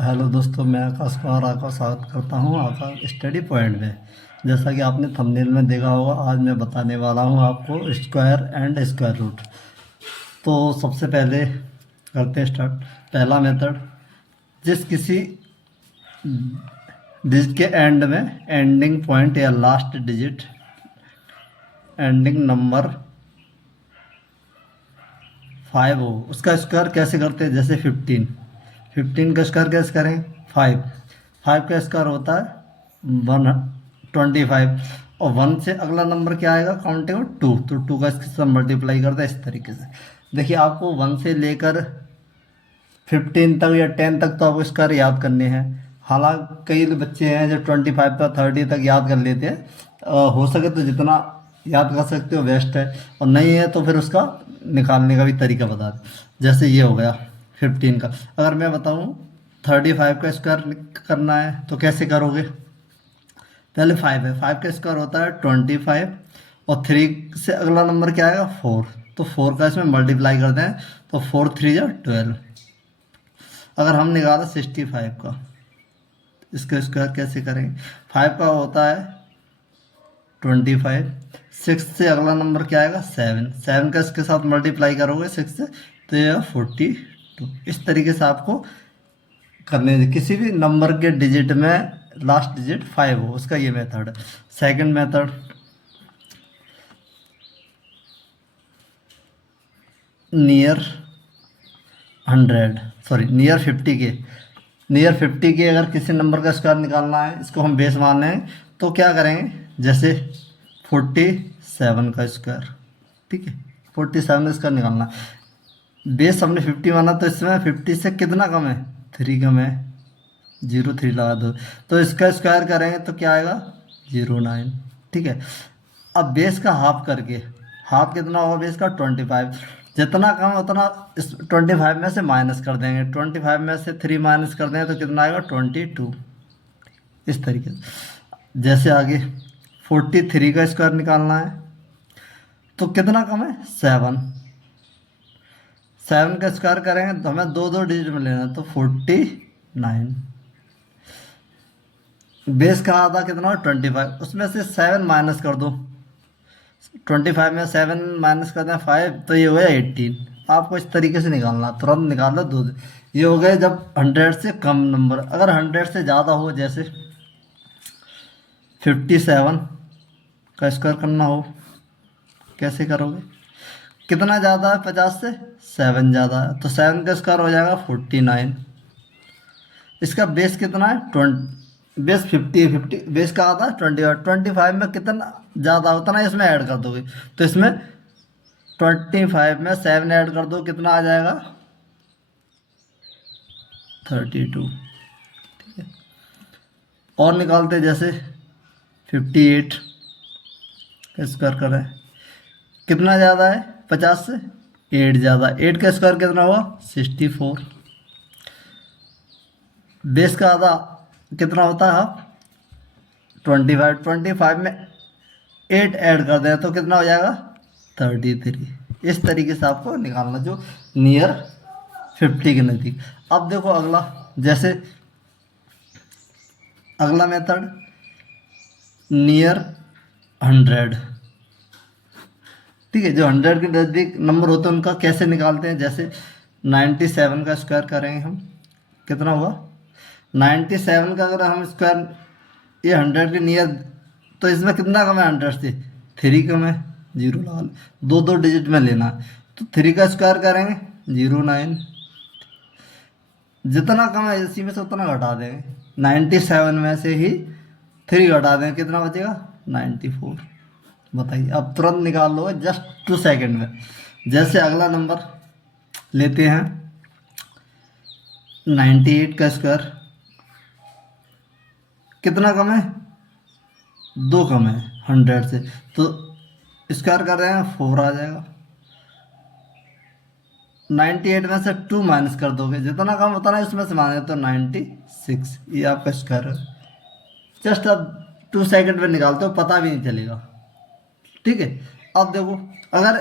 Hello दोस्तों, मैं आकाश कुमार आपका स्वागत करता हूं आकाश स्टडी पॉइंट में। जैसा कि आपने थंबनेल में देखा होगा, आज मैं बताने वाला हूं आपको स्क्वायर एंड स्क्वायर रूट। तो सबसे पहले करते हैं स्टार्ट। पहला मेथड, जिस किसी डिजिट के एंड में एंडिंग पॉइंट या लास्ट डिजिट एंडिंग नंबर 5 हो, उसका स्क्वायर कैसे करते हैं। जैसे 15 का स्क्वायर कैसे करें। 5 5 का स्क्वायर होता है 125, और 1 से अगला नंबर क्या आएगा काउंटिंग 2, तो 2 का इसके साथ मल्टीप्लाई करते हैं इस तरीके से। देखिए, आपको 1 से लेकर 15 तक या 10 तक तो आपको स्क्वायर याद करने हैं। हालांकि कई बच्चे हैं जो 25 तक 30 तक याद कर लेते हैं। हो सके तो जितना याद कर सकते हो बेस्ट है, और नहीं है तो फिर उसका निकालने का भी तरीका बता दें। जैसे ये हो गया 15 का। अगर मैं बताऊं 35 का स्क्वायर करना है तो कैसे करोगे। पहले 5 है, 5 का स्क्वायर होता है 25, और 3 से अगला नंबर क्या आएगा 4, तो 4 का इसमें मल्टीप्लाई करते हैं तो 4 3 या 12। अगर हम निकालें 65 का, इसका स्क्वायर कैसे करेंगे। 5 का होता है 25, 6 से अगला नंबर क्या आएगा 7, 7 का इसके साथ मल्टीप्लाई करोगे 6 से तो ये 42। इस तरीके से आपको करने किसी भी नंबर के डिजिट में लास्ट डिजिट 5 हो, उसका ये मेथड है। Second method, near 100, sorry near 50 के। नियर 50 के अगर किसी नंबर का स्क्वायर निकालना है, इसको हम बेस मान रहे हैं, तो क्या करेंगे। जैसे 47 का स्क्वायर, ठीक है, 47 इसका निकालना है। बेस हमने 50 माना, तो इसमें 50 से कितना कम है 3 कम है, 0 3 लगा दो, तो इसका स्क्वायर करेंगे तो क्या आएगा 09। ठीक है। अब बेस का हाफ करके, हाफ कितना होगा बेस का 25, जितना कम उतना इस 25 में से माइनस कर देंगे। 25 में से 3 माइनस कर देंगे तो कितना आएगा 22। इस तरीके से। जैसे आगे 43 का स्क्वायर निकालना है, तो कितना कम है 7, 7 का स्क्वायर करेंगे तो हमें दो दो डिजिट में लेना है, तो 49। बेस का आधा कितना 25, उसमें से 7 माइनस कर दो। 25 में 7 माइनस कर दें 5, तो ये हो गया 18। आपको इस तरीके से निकालना, तुरंत निकाल लो दो। ये हो गए जब 100 से कम नंबर। अगर 100 से ज़्यादा हो, जैसे 57 का स्क्वायर करना हो, कैसे करोगे। कितना ज़्यादा है 50 से, 7 ज़्यादा है, तो 7 का स्क्वायर हो जाएगा 49। इसका बेस कितना है 20, बेस 50 है, 50 बेस का आता है 20, और 25 में कितना ज़्यादा उतना इसमें ऐड कर दोगे, तो इसमें 25 में 7 ऐड कर दो, कितना आ जाएगा 32। और निकालते जैसे 58 का स्क्वायर करें, कितना ज़्यादा है 50 से, 8 ज़्यादा, 8 का स्क्वायर कितना हुआ 64। बेस का आधा कितना होता है हाफ 25, 25 में 8 ऐड कर दें तो कितना हो जाएगा 33। इस तरीके से आपको निकालना, जो नियर 50 के नज़दीक। अब देखो अगला, जैसे अगला मेथड नियर 100। ठीक है, जो 100 के नज़दीक नंबर होते हैं उनका कैसे निकालते हैं। जैसे 97 का स्क्वायर करेंगे हम, कितना हुआ 97 का। अगर हम स्क्वायर ये 100 के नियर, तो इसमें कितना कम है 100 से 3 कम है, 0 लगा लो। दो दो डिजिट में लेना है, तो 3 का स्क्वायर करेंगे 09। जितना कम है इसी में से उतना घटा देंगे, 97 में से ही 3 घटा देंगे, कितना बचेगा 94। बताइए, अब तुरंत निकाल लो जस्ट 2 सेकेंड में। जैसे अगला नंबर लेते हैं 98 का स्क्वायर, कितना कम है 2 कम है 100 से, तो स्क्वायर कर रहे हैं 4 आ जाएगा। 98 में से 2 माइनस कर दोगे, जितना कम उतना इसमें से माइनस, तो 96। ये आपका स्क्वायर है। जस्ट अब 2 सेकेंड में निकालते हो, पता भी नहीं चलेगा। ठीक है। अब देखो, अगर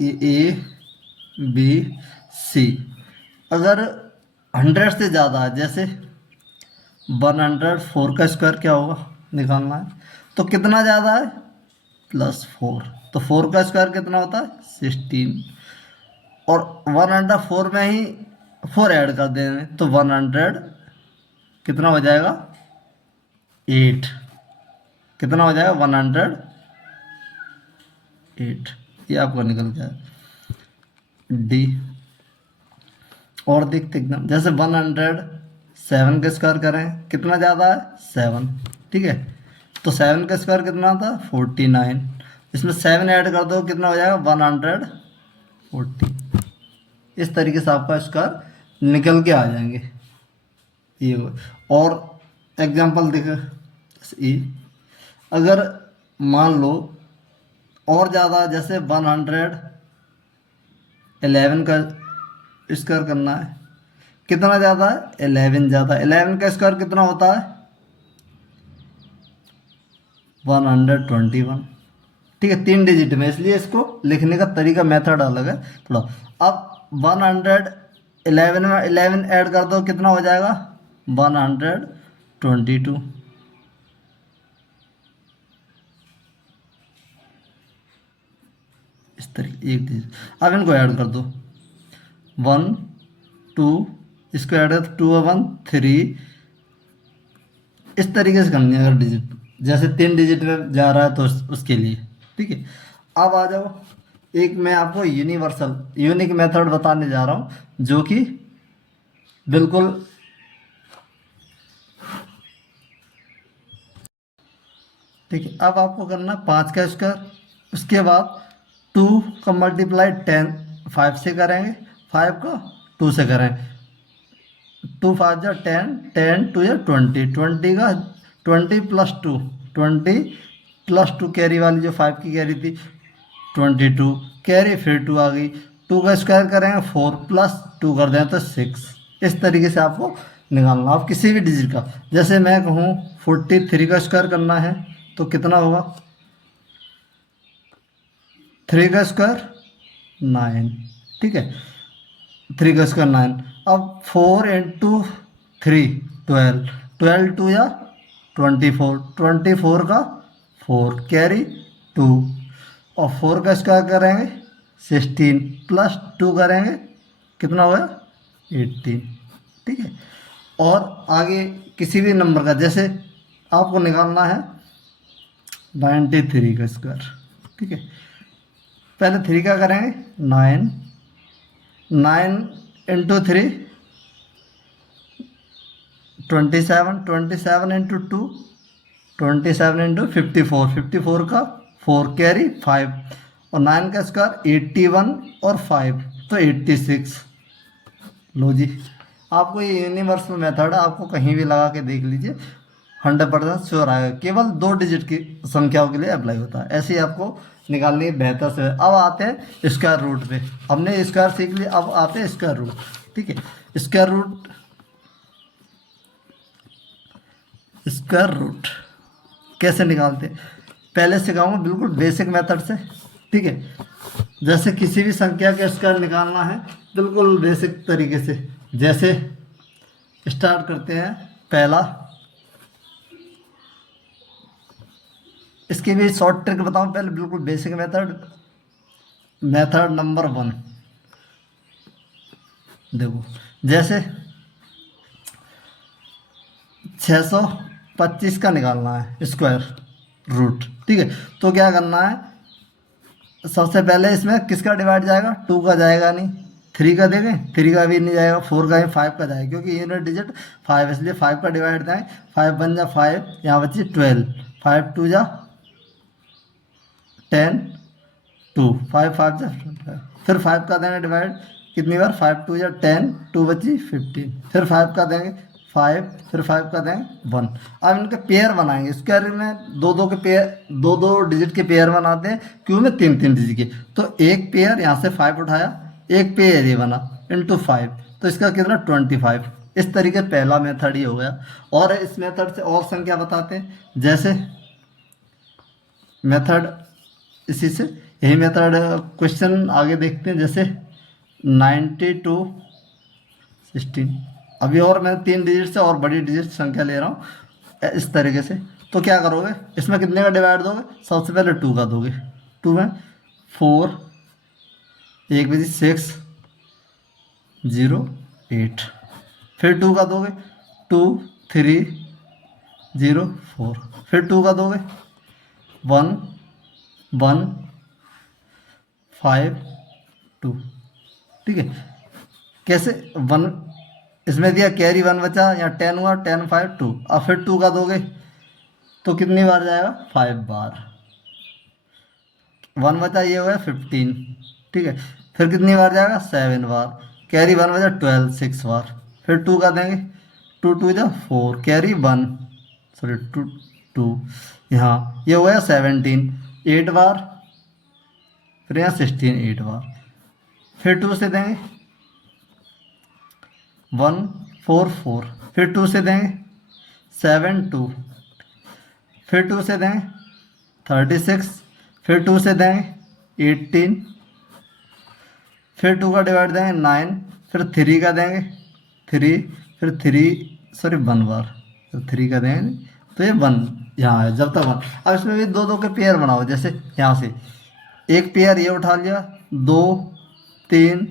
ए बी सी, अगर 100 से ज़्यादा है, जैसे 104 का स्क्वायर क्या होगा, निकालना है। तो कितना ज़्यादा है, +4, तो 4 का स्क्वायर कितना होता है, 16। और 104 में ही 4 ऐड कर देंगे तो 100 कितना हो जाएगा, 8। कितना हो जाएगा, 108। ये आपको निकल गया डी। और देखते एकदम, जैसे 107 का स्क्वायर करें, कितना ज़्यादा है, 7। ठीक है, तो 7 का स्क्वायर कितना था, 49। इसमें 7 ऐड कर दो, कितना हो जाएगा, 140। इस तरीके से आपका स्क्वायर निकल के आ जाएंगे। ये और एग्जांपल देखो, ई अगर मान लो और ज़्यादा, जैसे 111 का स्क्वायर करना है, कितना ज़्यादा है, 11 ज़्यादा। 11 का स्क्वायर कितना होता है, 121। ठीक है, 3 डिजिट में, इसलिए इसको लिखने का तरीका, मेथड अलग है थोड़ा। अब 111 में 11 ऐड कर दो, कितना हो जाएगा, 122। इस तरीके, एक डिजिट। अब इनको ऐड कर दो, 1 2, इसको ऐड कर 2 1 3। इस तरीके से करनी है अगर डिजिट, जैसे 3 डिजिट में जा रहा है तो उसके लिए। ठीक है, अब आ जाओ, एक मैं आपको यूनिवर्सल यूनिक मेथड बताने जा रहा हूँ, जो कि बिल्कुल ठीक है। अब आपको करना 5 का स्क्वायर, उसके बाद 2 का मल्टीप्लाई 10 5 से करेंगे, 5 का 2 से करें, 2 5 जा 10, 10 2 या 20, 20 का 20 प्लस 2, 20 प्लस 2 कैरी वाली जो 5 की कैरी थी, 22 कैरी, फिर 2 आ गई, 2 का स्क्वायर करेंगे 4 प्लस 2 कर दें तो 6। इस तरीके से आपको निकालना, आप किसी भी डिजिट का, जैसे मैं कहूँ 43 का स्क्वायर करना है तो कितना होगा, 3 का स्क्वायर 9। ठीक है, 3 का स्क्वायर 9। अब 4 इंटू 3 12, 12 2 या 24, 24 का 4 कैरी 2, और 4 का स्क्वायर करेंगे 16 प्लस 2 करेंगे, कितना होगा, 18। ठीक है, और आगे किसी भी नंबर का, जैसे आपको निकालना है 93 का स्क्वायर। ठीक है, पहले 3 का करेंगे 9, 9 इंटू 3 27, 27 इंटू 2 27 इंटू 54, 54 का 4 कैरी 5, और 9 का स्क्वायर 81 और 5 तो 86। लो जी, आपको ये यूनिवर्सल मेथड है, आपको कहीं भी लगा के देख लीजिए, 100% श्योर आएगा। केवल 2 डिजिट की संख्याओं के लिए अप्लाई होता है, ऐसे ही आपको निकालने की बेहतर से। अब आते हैं स्क्वायर रूट पे, हमने स्क्वायर सीख लिया, अब आते हैं स्क्वायर रूट। ठीक है, स्क्वायर रूट, स्क्वायर रूट कैसे निकालते हैं, पहले सिखाऊंगा बिल्कुल बेसिक मेथड से। ठीक है, जैसे किसी भी संख्या का स्क्वायर निकालना है बिल्कुल बेसिक तरीके से, जैसे स्टार्ट करते हैं, पहला, इसकी भी शॉर्ट ट्रिक बताऊं पहले, बिल्कुल बेसिक मेथड। मेथड नंबर 1 देखो, जैसे 625 का निकालना है स्क्वायर रूट। ठीक है, तो क्या करना है, सबसे पहले इसमें किसका डिवाइड जाएगा, 2 का जाएगा नहीं, 3 का देंगे, 3 का भी नहीं जाएगा, 4 का ही, 5 का जाएगा, क्योंकि यूनिट डिजिट 5, इसलिए 5 का डिवाइड देंगे, 5 बन जा 5, यहाँ बची 12, 5 2 जा 10, 2 5 5 जा 25, फिर 5 का देंगे डिवाइड कितनी बार, 5 2 जा 10, 2 बची 15, फिर 5 का देंगे 5, फिर 5 का देंगे 1। अब इनके पेयर बनाएंगे, स्क्वायर में दो दो के पेयर, दो दो डिजिट के पेयर बनाते हैं, क्यों में 3 3 डिजिट के, तो एक पेयर यहाँ से 5 उठाया, एक पेयर ये बना इंटू 5, तो इसका कितना 25। इस तरीके पहला मेथड ही हो गया। और इस मेथड से और संख्या बताते हैं, जैसे मेथड इसी से, यही मेथड क्वेश्चन आगे देखते हैं, जैसे 92 16 अभी और मैं 3 डिजिट से और बड़ी डिजिट संख्या ले रहा हूँ इस तरीके से। तो क्या करोगे, इसमें कितने का डिवाइड दोगे, सबसे पहले 2 का दोगे। 2 में 4, एक बजी 6, 0, 8, फिर 2 का दोगे, 2, 3, 0, 4, फिर 2 का दोगे, 1, 1, 5, 2। ठीक है, कैसे 1 इसमें दिया, कैरी 1 बचा, या 10 हुआ, 10, 5, 2। अब फिर 2 का दोगे तो कितनी बार जाएगा, 5 बार। 1 बचा, ये हो गया 15। ठीक है, फिर कितनी बार जाएगा, 7 बार। कैरी 1 बचा, 12, 6 बार। फिर 2 का देंगे, 2, 2 जा 4, कैरी 1, सॉरी 2, 2, यहाँ ये हो गया 17, 8 बार। फिर यहाँ 16, 8 बार। फिर 2 से देंगे, 1, 4, 4, फिर 2 से देंगे 7, 2, फिर 2 से देंगे 36, फिर 2 से देंगे 18, फिर 2 का डिवाइड देंगे 9, फिर 3 का देंगे 3, फिर 3 सॉरी 1 बार, तो 3 का देंगे तो ये 1 यहाँ है जब तक 1। अब इसमें भी 2 2 के पेयर बनाओ, जैसे यहाँ से एक पेयर ये उठा लिया, 2, 3,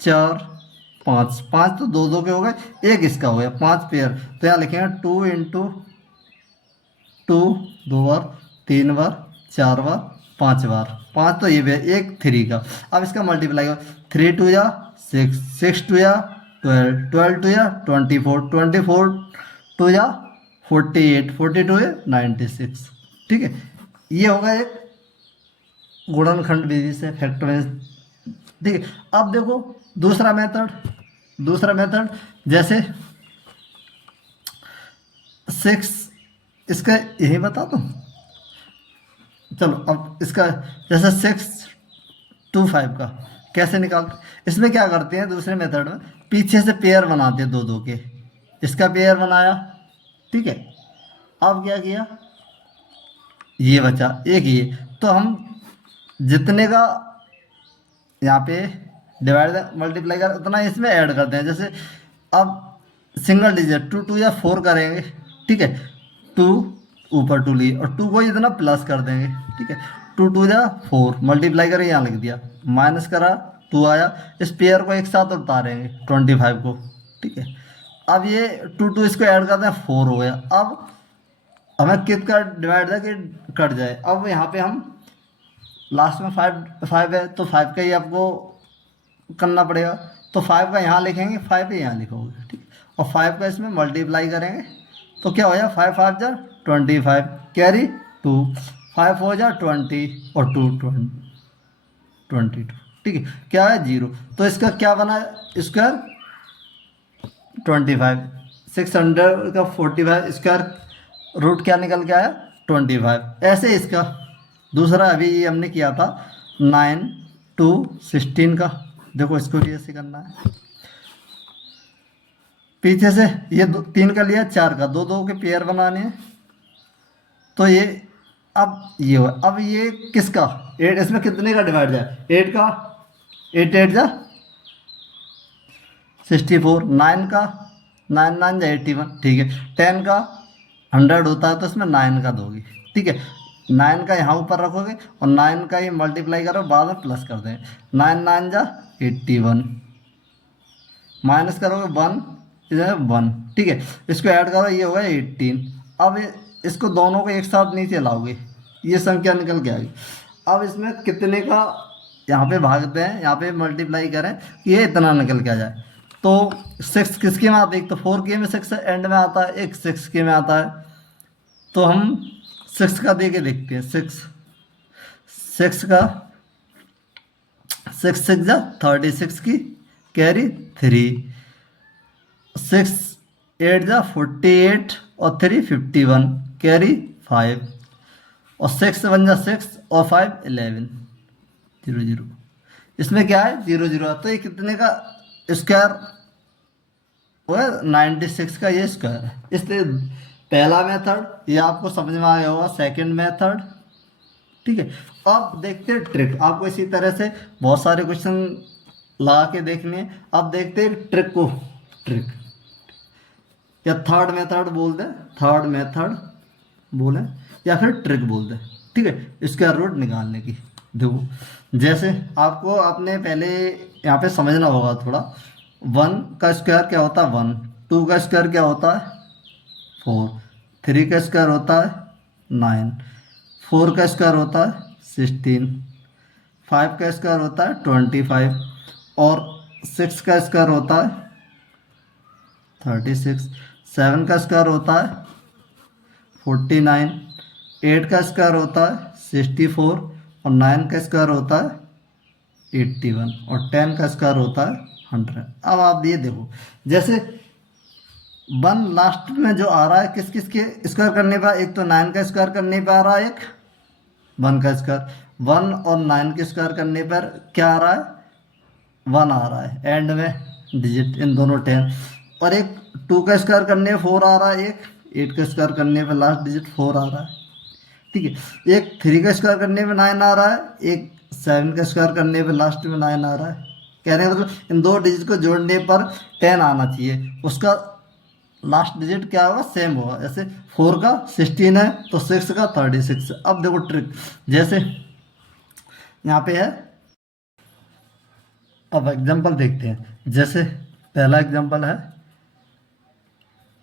4, 5, 5 तो 2 2 के हो गए, एक इसका हो गया, 5 पेयर। तो यहाँ लिखेंगे 2 इंटू 2, 2 बार, 3 बार, 4 बार, 5 बार, 5 तो ये भी है, एक 3 का। अब इसका मल्टीप्लाई करो, 3 2 या 6, 6 2 या 12, 12 2 या 24, 24 2 या 48, 42 या 96। ठीक है, ये होगा एक गुणनखंड विधि से फैक्टराइज। ठीक है, अब देखो दूसरा मेथड जैसे 6, इसका यही बता दूं। चलो अब इसका जैसे 6 2 5 का कैसे निकालते, इसमें क्या करते हैं दूसरे मेथड में, पीछे से पेयर बनाते हैं 2 2 के। इसका पेयर बनाया, ठीक है, अब क्या किया, ये बचा एक, ये तो हम जितने का यहाँ पे डिवाइड मल्टीप्लाई कर उतना इसमें ऐड करते हैं। जैसे अब सिंगल डिजिट 2 2 या 4 करेंगे, ठीक है, 2 ऊपर 2 लिए और 2 को इतना प्लस कर देंगे। ठीक है, 2 2 या 4 मल्टीप्लाई करें, यहाँ लिख दिया, माइनस करा 2 आया, इस पेयर को एक साथ उतारेंगे 25 को। ठीक है, अब ये 2 2 इसको ऐड करते हैं, 4 हो गया। अब हमें कितना डिवाइड है कि कट जाए, अब यहाँ पे हम लास्ट में 5 है तो 5 का ही आपको करना पड़ेगा, तो 5 का यहाँ लिखेंगे, 5 यहाँ लिखोगे। ठीक, और 5 का इसमें मल्टीप्लाई करेंगे तो क्या हो जाए, 5 5 जा 25, कैरी 2, 5 4 जा 20 और 2 22। ठीक है, क्या है 0, तो इसका क्या बना स्क्वायर 25, 600 का 45 स्क्वायर रूट क्या निकल के आया 25। ऐसे इसका दूसरा अभी ये हमने किया था 9 2 16 का, देखो इसको भी ऐसे करना है, पीछे से ये 3 का लिया, 4 का, 2 2 के पेयर बनाने हैं। तो ये अब ये हुआ, अब ये किसका 8, इसमें कितने का डिवाइड जाए, 8 का, 8 8 जा 64, 9 का 9 9 जा 81। ठीक है, 10 का 100 होता है तो इसमें 9 का दोगे। ठीक है, 9 का यहाँ ऊपर रखोगे और 9 का ये मल्टीप्लाई करो, बाद में प्लस कर दें, 9 9 जा 81, माइनस करोगे 1 इधर 1। ठीक है, इसको ऐड करो, ये होगा 18। अब इसको दोनों को एक साथ नीचे लाओगे, ये संख्या निकल के आएगी। अब इसमें कितने का यहाँ पे भागते हैं, यहाँ पे मल्टीप्लाई करें कि ये इतना निकल के आ जाए। तो 6 किसके में आता है, एक तो 4 के में 6 एंड में आता है, एक 6 के में आता है। तो हम 6 का दे के देखते हैं, 6 का 6 6 जा 36 की, कैरी 3, 6 8 जा 48 और 3 51, कैरी 5, और 6 1 जा 6 और 5 11, 0 0। इसमें क्या है 0 0, तो ये कितने का स्क्वायर वो है 96 का ये स्क्वायर है। इसलिए पहला मेथड ये आपको समझ में आया होगा, सेकंड मेथड। ठीक है, अब देखते हैं ट्रिक, आपको इसी तरह से बहुत सारे क्वेश्चन लगा के देखने हैं। अब देखते हैं ट्रिक को। ट्रिक या थर्ड मेथड बोल दे, थर्ड मेथड बोले, या फिर ट्रिक बोल दे, ठीक है, स्क्वायर रूट निकालने की। देखो जैसे आपको आपने पहले यहाँ पे समझना होगा थोड़ा। 1 का स्क्वायर क्या होता है 1, 2 का स्क्वायर क्या होता है 4, 3 का स्क्वायर होता है 9, 4 का स्क्वायर होता है 16, 5 का स्क्वायर होता है 25, और 6 का स्क्वायर होता है 36, 7 का स्क्वायर होता है 49, 8 का स्क्वायर होता है 64, और 9 का स्क्वायर होता है 81, और 10 का स्क्वायर होता है 100। अब आप ये देखो, जैसे 1 लास्ट में जो आ रहा है किस किस के स्क्वायर करने पर, एक तो 9 का स्क्वायर करने पर आ रहा है, एक 1 का स्क्वायर। 1 और 9 के स्क्वायर करने पर क्या आ रहा है 1 आ रहा है एंड में डिजिट, इन दोनों 10। और एक 2 का स्क्वायर करने पर 4 आ रहा है, एक 8 का स्क्वायर करने पर लास्ट डिजिट 4 आ रहा है, ठीक है। एक 3 का स्क्वायर करने पे 9 आ रहा है, एक 7 का स्क्वायर करने पे लास्ट में 9 आ रहा है। कहने का मतलब इन दो डिजिट को जोड़ने पर 10 आना चाहिए, उसका लास्ट डिजिट क्या होगा सेम होगा। जैसे 4 का 16 है तो 6 का 36 है। अब देखो ट्रिक, जैसे यहाँ पे है, अब एग्जांपल देखते हैं। जैसे पहला एग्जांपल है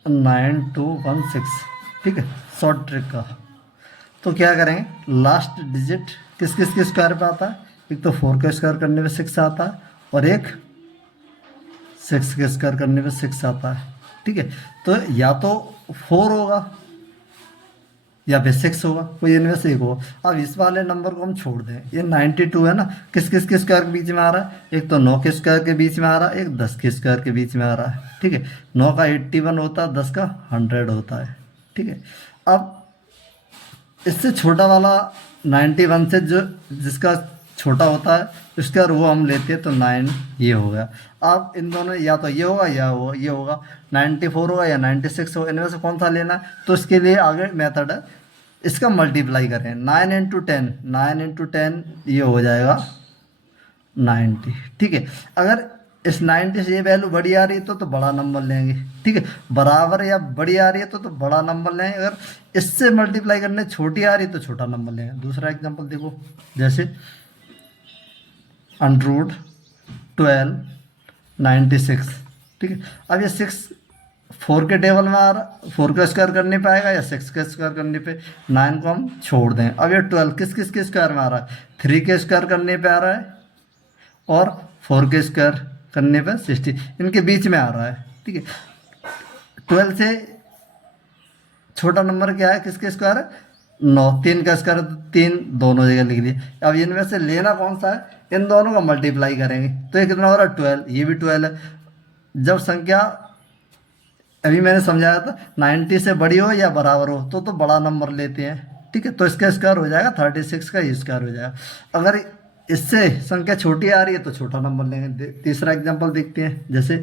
9216, ठीक है, शॉर्ट ट्रिक का। तो क्या करेंगे, लास्ट डिजिट किस किस के स्क्वायर पे आता है, एक तो 4 का स्क्वायर करने पे 6 आता है, और एक 6 के स्क्वायर करने पे 6 आता है, ठीक है। तो या तो 4 होगा या फिर 6 होगा, कोई इनमें से एक होगा। अब इस वाले नंबर को हम छोड़ दें, ये 92 है ना, किस किस के स्क्वायर के बीच में आ रहा है, एक तो 9 के स्क्वायर के बीच में आ रहा है, एक 10 के स्क्वायर के बीच में आ रहा है, ठीक है। 9 का 81 होता है, 10 का 100 होता है, ठीक है। अब इससे छोटा वाला 91 से जो जिसका छोटा होता है उसका वो हम लेते हैं, तो 9 ये हो गया। अब इन दोनों या तो ये होगा या वो ये होगा, 94 होगा या 96 होगा, इनमें से कौन सा लेना है। तो इसके लिए आगे मेथड है, इसका मल्टीप्लाई करें 9 इंटू 10, 9 इंटू 10 ये हो जाएगा 90, ठीक है। अगर इस 90 से ये वैल्यू बड़ी आ रही है तो बड़ा नंबर लेंगे, ठीक है। बराबर या बड़ी आ रही है तो बड़ा नंबर लेंगे, अगर इससे मल्टीप्लाई करने छोटी आ रही है तो छोटा नंबर लेंगे। दूसरा एग्जांपल देखो, जैसे अंडरूट 12 96, ठीक है। अब ये 6 4 के टेबल में आ रहा, 4 का स्क्वायर करने पे आएगा या 6 का स्क्वायर करने पे, 9 को हम छोड़ दें। अब ये 12 किस किस के स्क्वायर में आ रहा है, 3 के स्क्वायर करने पे आ रहा है, और 4 के स्क्वायर करने पर 60, इनके बीच में आ रहा है, ठीक है। 12 से छोटा नंबर क्या है, किसके स्क्वायर है 9, 3 का स्क्वायर 3 दोनों जगह लिख लिए। अब इनमें से लेना कौन सा है, इन दोनों का मल्टीप्लाई करेंगे तो ये कितना हो रहा है 12, ये भी 12 है। जब संख्या अभी मैंने समझाया था 90 से बड़ी हो या बराबर हो तो बड़ा नंबर लेते हैं, ठीक है। तो इसका स्क्वायर हो जाएगा 36 का, ये स्क्वायर हो जाएगा। अगर इससे संख्या छोटी आ रही है तो छोटा नंबर लेंगे। तीसरा एग्जांपल देखते हैं, जैसे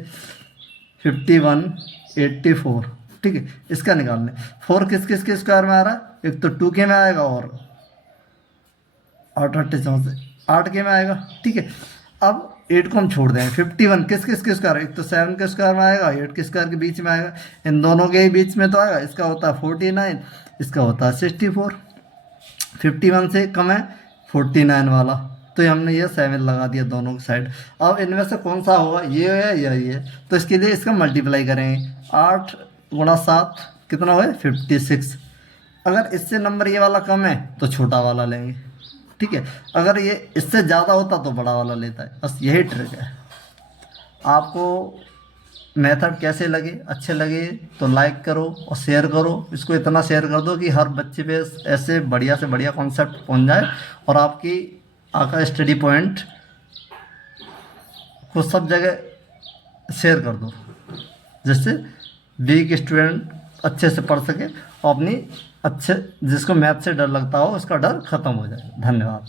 5184, ठीक है, इसका निकालने 4 किस किस के स्क्वायर में आ रहा है, एक तो 2 के में आएगा और 8 के में आएगा, ठीक है। अब 8 को हम छोड़ देंगे। 51 किस किस के स्क्वायर, एक तो 7 के स्क्वायर में आएगा, 8 के स्क्वायर के बीच में आएगा, इन दोनों के ही बीच में तो आएगा। इसका होता है 49, इसका होता है 64। 51 से कम है 49 वाला, तो ये हमने ये 7 लगा दिया दोनों की साइड। अब इनमें से कौन सा होगा, ये है या ये, तो इसके लिए इसका मल्टीप्लाई करेंगे। 8 गुणा 7 कितना हुआ 56। अगर इससे नंबर ये वाला कम है तो छोटा वाला लेंगे, ठीक है। अगर ये इससे ज़्यादा होता तो बड़ा वाला लेता है। बस यही ट्रिक है। आपको मेथड कैसे लगे, अच्छे लगे तो लाइक करो और शेयर करो। इसको इतना शेयर कर दो कि हर बच्चे पे ऐसे बढ़िया से बढ़िया कॉन्सेप्ट पहुंच जाए, और आपकी आका स्टडी पॉइंट को सब जगह शेयर कर दो, जिससे वीक स्टूडेंट अच्छे से पढ़ सके और अपनी अच्छे, जिसको मैथ से डर लगता हो उसका डर खत्म हो जाए। धन्यवाद।